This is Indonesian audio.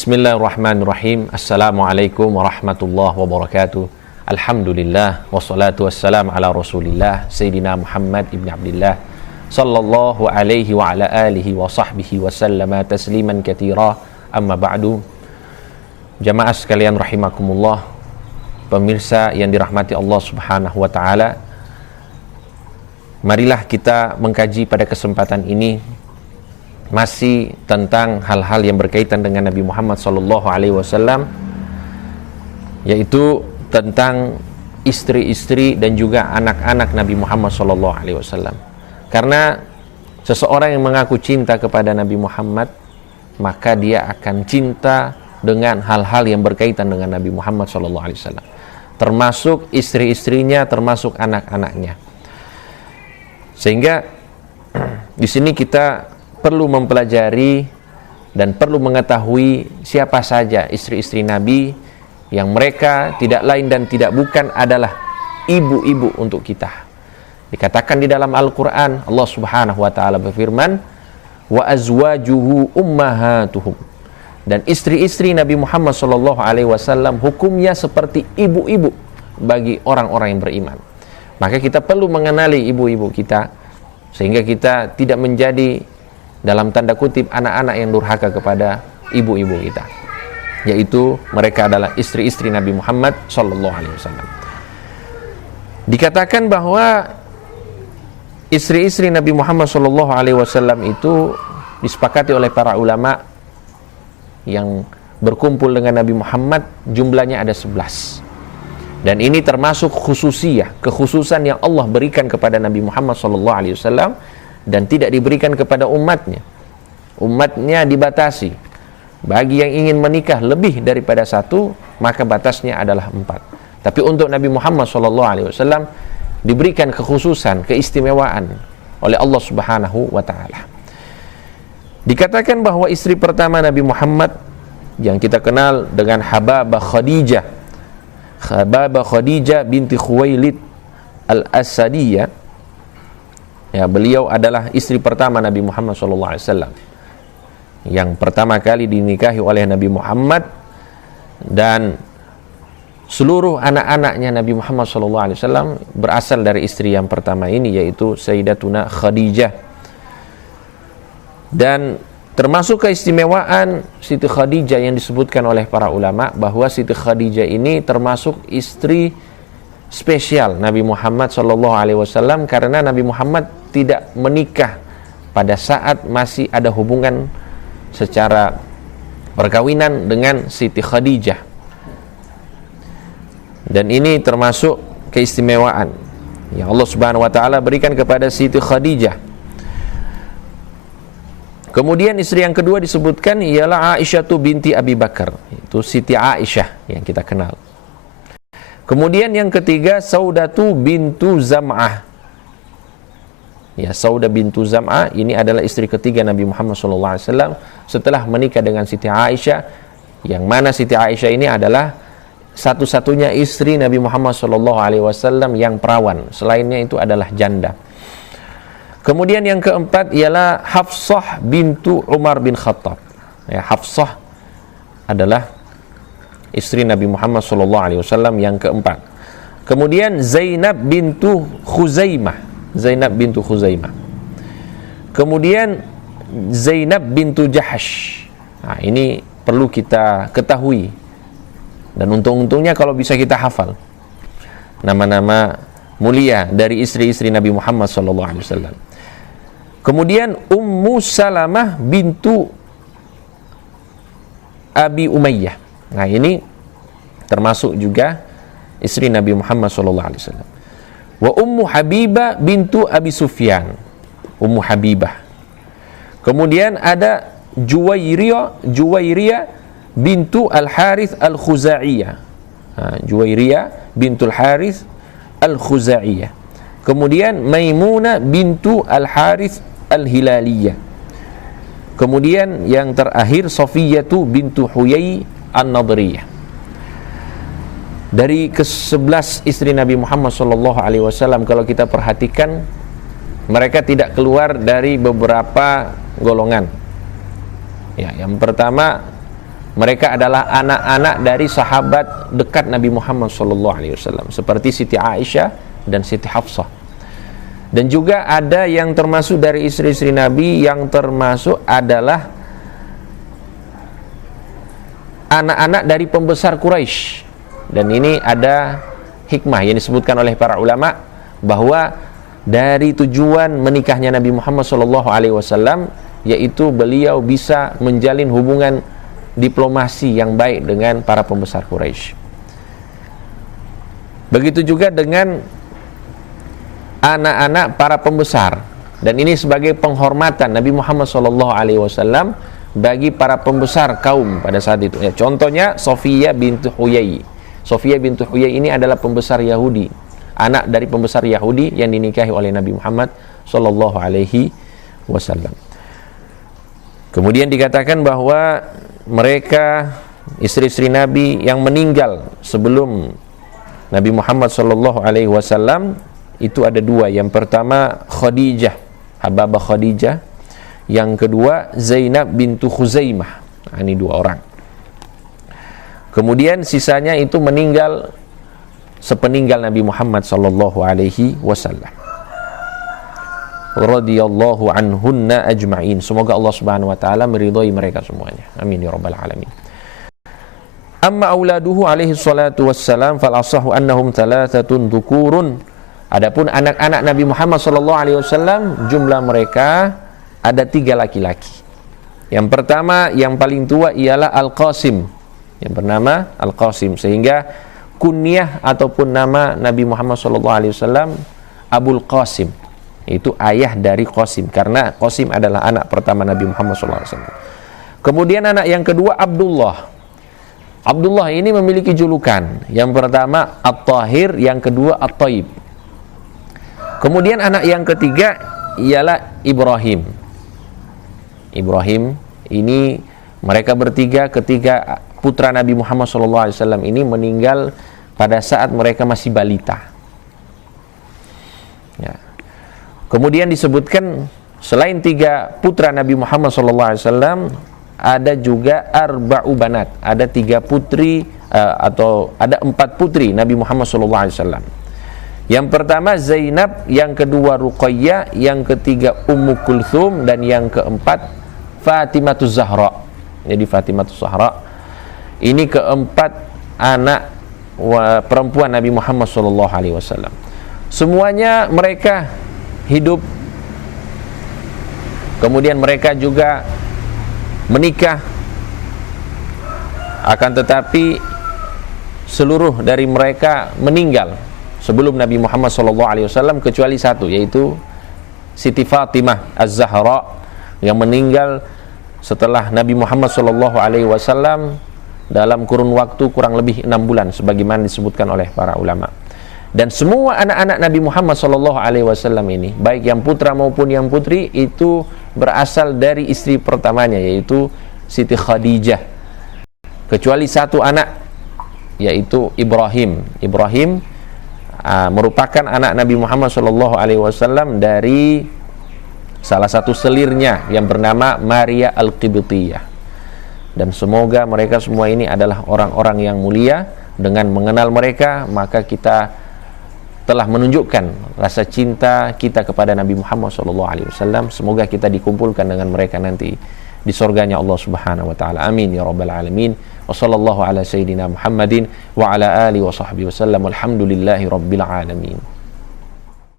Bismillahirrahmanirrahim. Assalamualaikum warahmatullahi wabarakatuh. Alhamdulillah wassalatu wassalam ala Rasulillah Sayyidina Muhammad ibn Abdillah sallallahu alaihi wa ala alihi wa sahbihi wa sallama tasliman katsira. Amma ba'du. Jamaah sekalian rahimakumullah, pemirsa yang dirahmati Allah Subhanahu wa taala, marilah kita mengkaji pada kesempatan ini masih tentang hal-hal yang berkaitan dengan Nabi Muhammad SAW, yaitu tentang istri-istri dan juga anak-anak Nabi Muhammad SAW. Karena seseorang yang mengaku cinta kepada Nabi Muhammad, maka dia akan cinta dengan hal-hal yang berkaitan dengan Nabi Muhammad SAW, termasuk istri-istrinya, termasuk anak-anaknya. Sehingga di sini kita perlu mempelajari dan perlu mengetahui siapa saja istri-istri Nabi yang mereka tidak lain dan tidak bukan adalah ibu-ibu untuk kita. Dikatakan di dalam Al-Quran, Allah Subhanahu wa ta'ala berfirman, wa azwajuhu ummahatuhum, dan istri-istri Nabi Muhammad SAW hukumnya seperti ibu-ibu bagi orang-orang yang beriman. Maka kita perlu mengenali ibu-ibu kita, sehingga kita tidak menjadi dalam tanda kutip anak-anak yang durhaka kepada ibu-ibu kita, yaitu mereka adalah istri-istri Nabi Muhammad SAW. Dikatakan bahwa istri-istri Nabi Muhammad SAW itu disepakati oleh para ulama yang berkumpul dengan Nabi Muhammad, jumlahnya ada 11. Dan ini termasuk khususiyah, kekhususan yang Allah berikan kepada Nabi Muhammad SAW dan tidak diberikan kepada umatnya. Umatnya dibatasi. Bagi yang ingin menikah lebih daripada satu, maka batasnya adalah 4. Tapi untuk Nabi Muhammad SAW diberikan kekhususan, keistimewaan oleh Allah Subhanahu wa ta'ala. Dikatakan bahwa istri pertama Nabi Muhammad yang kita kenal dengan Hababah Khadijah binti Khuwailid al-Asadiyah, ya, beliau adalah istri pertama Nabi Muhammad SAW, yang pertama kali dinikahi oleh Nabi Muhammad, dan seluruh anak-anaknya Nabi Muhammad SAW berasal dari istri yang pertama ini, yaitu Sayyidatuna Khadijah. Dan termasuk keistimewaan Siti Khadijah yang disebutkan oleh para ulama, bahwa Siti Khadijah ini termasuk istri spesial Nabi Muhammad SAW, karena Nabi Muhammad tidak menikah pada saat masih ada hubungan secara perkawinan dengan Siti Khadijah. Dan ini termasuk keistimewaan yang Allah Subhanahu wa ta'ala berikan kepada Siti Khadijah. Kemudian istri yang kedua disebutkan ialah Aisyah binti Abi Bakar, itu Siti Aisyah yang kita kenal. Kemudian yang ketiga Saudatu bintu Zam'ah. Ya, Saudah bintu Zam'ah ini adalah istri ketiga Nabi Muhammad SAW setelah menikah dengan Siti Aisyah, yang mana Siti Aisyah ini adalah satu-satunya istri Nabi Muhammad SAW yang perawan. Selainnya itu adalah janda. Kemudian yang keempat ialah Hafsah bintu Umar bin Khattab. Ya, Hafsah adalah istri Nabi Muhammad SAW yang keempat. Kemudian Zainab bintu Khuzaimah. Kemudian Zainab bintu Jahash. Nah, ini perlu kita ketahui, dan untung-untungnya kalau bisa kita hafal nama-nama mulia dari istri-istri Nabi Muhammad SAW. Kemudian Ummu Salamah bintu Abi Umayyah. Nah, ini termasuk juga istri Nabi Muhammad SAW. Wa Ummu Habibah bintu Abi Sufyan. Ummu Habibah. Kemudian ada Juwairiyah bintu Al-Harith Al-Khuza'iyah. Juwairiyah bintu Al-Harith Al-Khuza'iyah. Kemudian Maimunah bintu Al-Harith Al-Hilaliyah. Kemudian yang terakhir Safiyatu bintu Huyai An-Nadriyah. Dari ke-11 istri Nabi Muhammad SAW, kalau kita perhatikan, mereka tidak keluar dari beberapa golongan. Ya, yang pertama, mereka adalah anak-anak dari sahabat dekat Nabi Muhammad SAW, seperti Siti Aisyah dan Siti Hafsah. Dan juga ada yang termasuk dari istri-istri Nabi yang termasuk adalah anak-anak dari pembesar Quraisy. Dan ini ada hikmah yang disebutkan oleh para ulama, bahwa dari tujuan menikahnya Nabi Muhammad SAW yaitu beliau bisa menjalin hubungan diplomasi yang baik dengan para pembesar Quraisy. Begitu juga dengan anak-anak para pembesar, dan ini sebagai penghormatan Nabi Muhammad SAW bagi para pembesar kaum pada saat itu. Ya, contohnya Sofiyah bintu Huyai. Sofiyah bintu Huyai ini adalah pembesar Yahudi, anak dari pembesar Yahudi yang dinikahi oleh Nabi Muhammad SAW. Kemudian dikatakan bahwa mereka istri-istri Nabi yang meninggal sebelum Nabi Muhammad SAW itu ada dua. Yang pertama Khadijah, Hababah Khadijah. Yang kedua Zainab bintu Khuzaimah. Nah, ini dua orang. Kemudian sisanya itu meninggal sepeninggal Nabi Muhammad SAW. Radhiyallahu anhunna ajma'in. Semoga Allah Subhanahu wa taala meridhai mereka semuanya. Amin ya rabbal alamin. Amma auladuhu alaihi salatu wassalam fal asahu annahum thalathatun dhukurun. Adapun anak-anak Nabi Muhammad SAW jumlah mereka ada 3 laki-laki. Yang pertama, yang paling tua ialah Al-Qasim, yang bernama Al-Qasim, sehingga kunyah ataupun nama Nabi Muhammad SAW Abul Qasim, itu ayah dari Qasim, karena Qasim adalah anak pertama Nabi Muhammad SAW. Kemudian anak yang kedua Abdullah. Abdullah ini memiliki julukan. Yang pertama At-Tahir, yang kedua At-Taib. Kemudian anak yang ketiga ialah Ibrahim. Ibrahim ini mereka bertiga, ketiga putra Nabi Muhammad SAW ini meninggal pada saat mereka masih balita. Ya. Kemudian disebutkan selain 3 putra Nabi Muhammad SAW ada juga arba'u banat, ada 3 putri atau ada 4 putri Nabi Muhammad SAW. Yang pertama Zainab, yang kedua Ruqayyah, yang ketiga Ummu Kulthum, dan yang keempat Fatimatuz Zahra. Jadi Fatimatuz Zahra ini keempat anak perempuan Nabi Muhammad SAW. Semuanya mereka hidup, kemudian mereka juga menikah. Akan tetapi seluruh dari mereka meninggal sebelum Nabi Muhammad SAW, kecuali satu, yaitu Siti Fatimah Az-Zahra yang meninggal setelah Nabi Muhammad SAW dalam kurun waktu kurang lebih 6 bulan, sebagaimana disebutkan oleh para ulama. Dan semua anak-anak Nabi Muhammad SAW ini, baik yang putra maupun yang putri, itu berasal dari istri pertamanya, yaitu Siti Khadijah, kecuali satu anak, yaitu Ibrahim. Ibrahim merupakan anak Nabi Muhammad SAW dari salah satu selirnya yang bernama Maria Al-Qibtiyah. Dan semoga mereka semua ini adalah orang-orang yang mulia. Dengan mengenal mereka, maka kita telah menunjukkan rasa cinta kita kepada Nabi Muhammad SAW. Semoga kita dikumpulkan dengan mereka nanti di surganya Allah Subhanahu wa taala. Amin ya rabbal alamin. Wa sallallahu ala sayyidina Muhammadin wa ala alihi wa sahbihi wasallam. Alhamdulillahi rabbil alamin.